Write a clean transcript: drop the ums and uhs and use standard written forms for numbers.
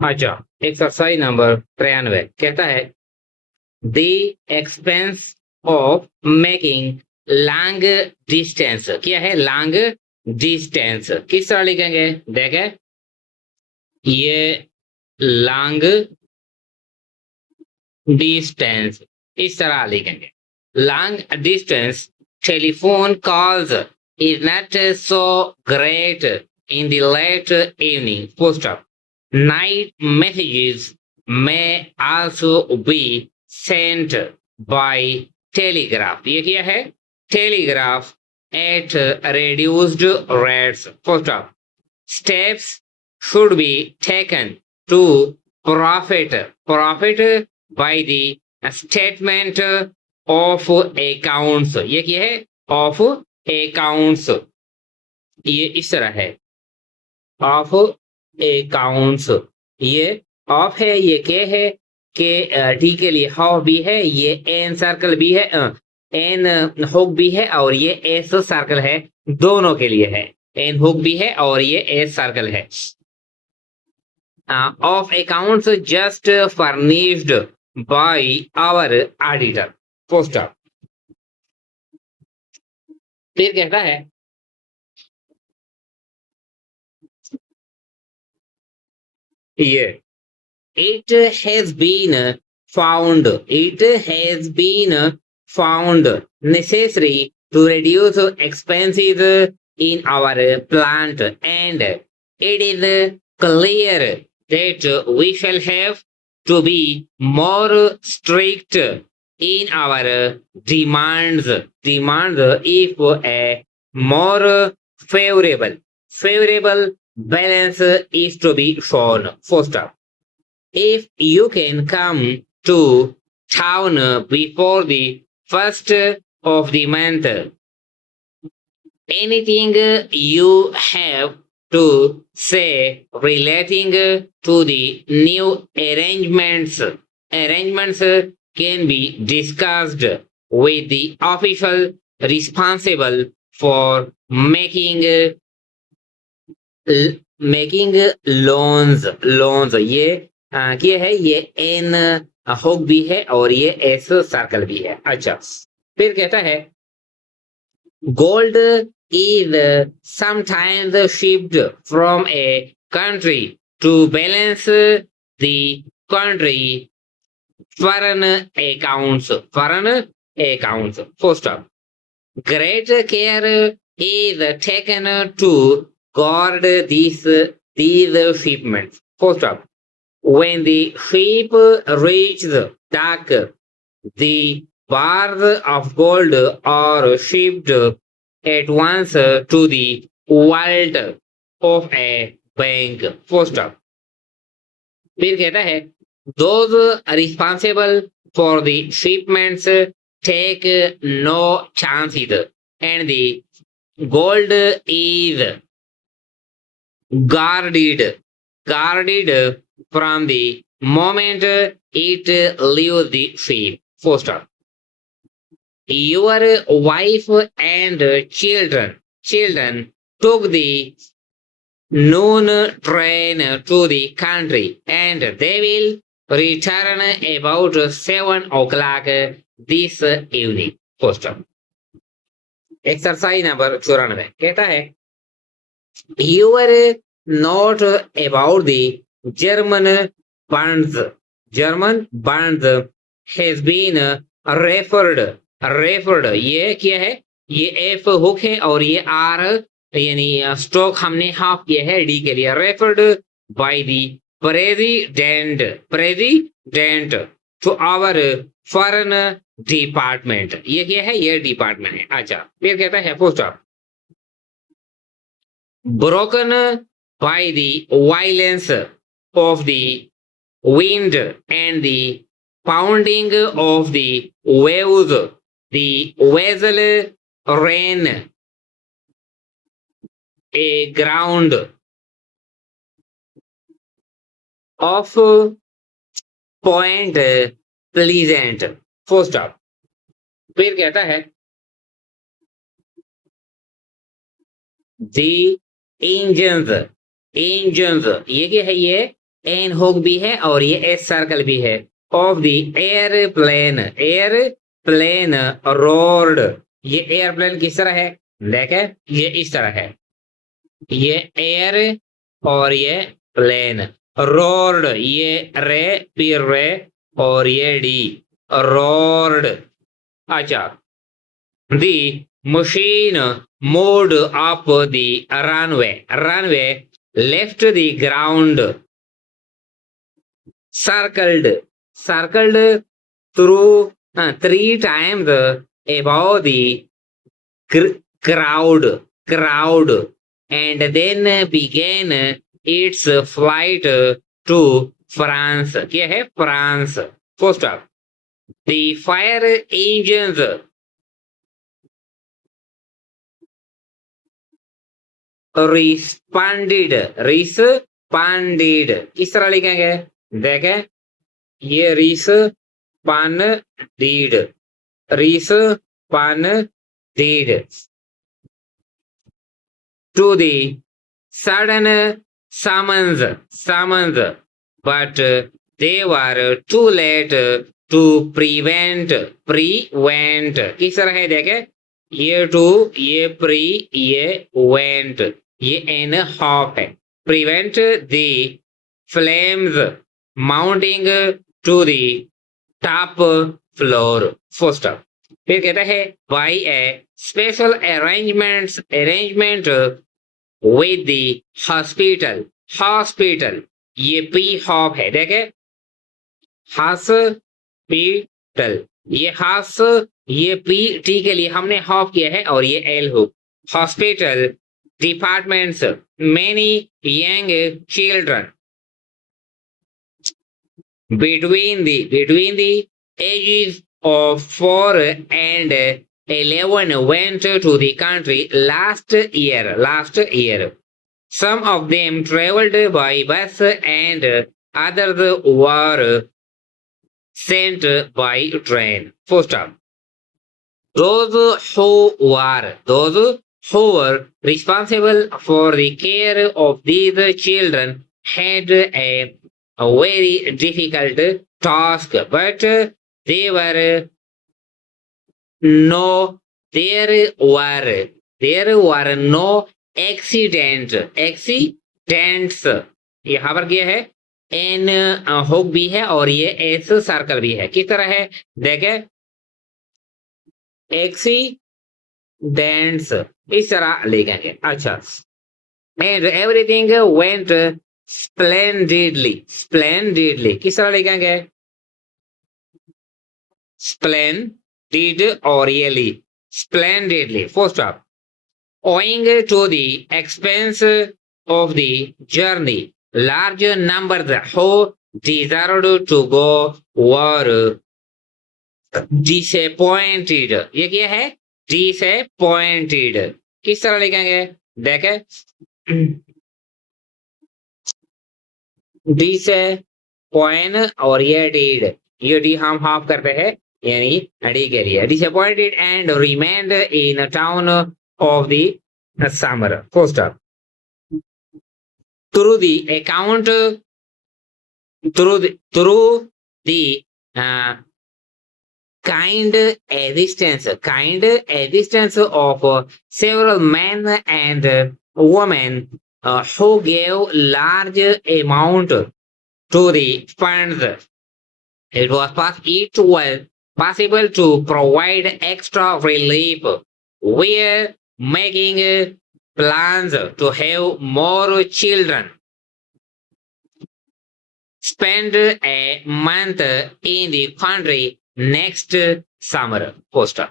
अच्छा, exercise number 93 कहता है the expense of making long distance. क्या है लॉन्ग डिस्टेंस? किस तरह लिखेंगे? देखे ये लॉन्ग डिस्टेंस इस तरह लिखेंगे। Long distance telephone calls is not so great in the late evening post of night messages may also be sent by telegraph। ये क्या है? Telegraph at reduced rates। First of steps should be taken to profit by the statement of accounts। ये क्या है? of accounts। ये इस तरह है of accounts। ये ऑफ है, ये के है, के टी के लिए हाउ भी है, ये एन सर्कल भी है, एन हुक भी है और ये एस सर्कल है, दोनों के लिए है। एन हुक भी है और ये एस सर्कल है। Of accounts just furnished by our auditor poster. फिर कहता है ये it has been found necessary to reduce expenses in our plant, and it is clear that we shall have to be more strict in our demands if a more favorable balance is to be shown. First up, if you can come to town before the first of the month, anything you have to say relating to the new arrangements can be discussed with the official responsible for making loans। ये क्या है? ये N hook भी है और ये S circle भी है। अच्छा, फिर कहता है gold is sometimes shipped from a country to balance the country foreign accounts first of great care is taken to guard these shipments. First up, when the ship reaches dock, the bars of gold are shipped at once to the vault of a bank. First up, फिर कहता है those responsible for the shipments take no chances, and the gold is guarded from the moment it leaves the ship. First up, your wife and children took the noon train to the country, and they will return about 7 o'clock this evening. Poster exercise number 94 कहता है your note about the bonds German bonds has been referred। ये क्या है? ये F hook है और ये are यानी स्ट्रोक हमने हाफ किया है डी के लिए। Referred by the president to our foreign department. ये क्या है? ये डिपार्टमेंट है। अच्छा, फिर कहता है post of broken by the violence of the wind and the pounding of the waves, the vessel ran aground off Point Pleasant। First of फिर कहता है the engines ये क्या है? ये एन हुक भी है और ये एस सर्कल भी है। ऑफ द एयरप्लेन रोड, ये एयरप्लेन किस तरह है, देखे ये इस तरह है, ये एयर और ये प्लेन, रोड ये रे फिर रे और ये डी, रोड। अच्छा, दी machine moved up the runway left the ground, circled through 3 times above the crowd and then began its flight to France। क्या है, France. First of the fire engines responded किस तरह लिखेंगे, देखे ये responded to the sudden summons, but they were too late to prevent किस तरह है, देखे ये टू ये प्री ये वेंट, ये एन हॉफ है, prevent the flames mounting to the top floor. First of फिर कहता है by a special arrangement with the hospital, ये पी हॉफ है, देखे हॉस्पिटल, ये पी टी के लिए हमने हॉफ किया है और ये L hook, hospital departments many young children between the ages of 4 and 11 went to the country last year. Some of them traveled by bus and others were sent by train। First up, those who were responsible for the care of these children had a very difficult task, but there were no accidents। यहाँ पर क्या है, N hook भी है और ये S circle भी है, किस तरह है, देखे एक्सीडेंट्स इस तरह लिखेंगे। अच्छा, एंड एवरीथिंग वेंट स्प्लेंडिडली किस तरह लिखेंगे, स्प्लेंडिड और ये ली splendidly. First of owing to the expense of the journey, large numbers who desired to go were disappointed। ये क्या है, disappointed किस तरह लिखेंगे, देखे disappoint और ये did, ये डी हम हाफ करते हैं यानी डी के लिए, disappointed and remained in a town of the summer। First up, through the kind assistance of several men and women who gave large amount to the funds, it was possible to provide extra relief। We are making plans to have more children spend a month in the country next summer। Poster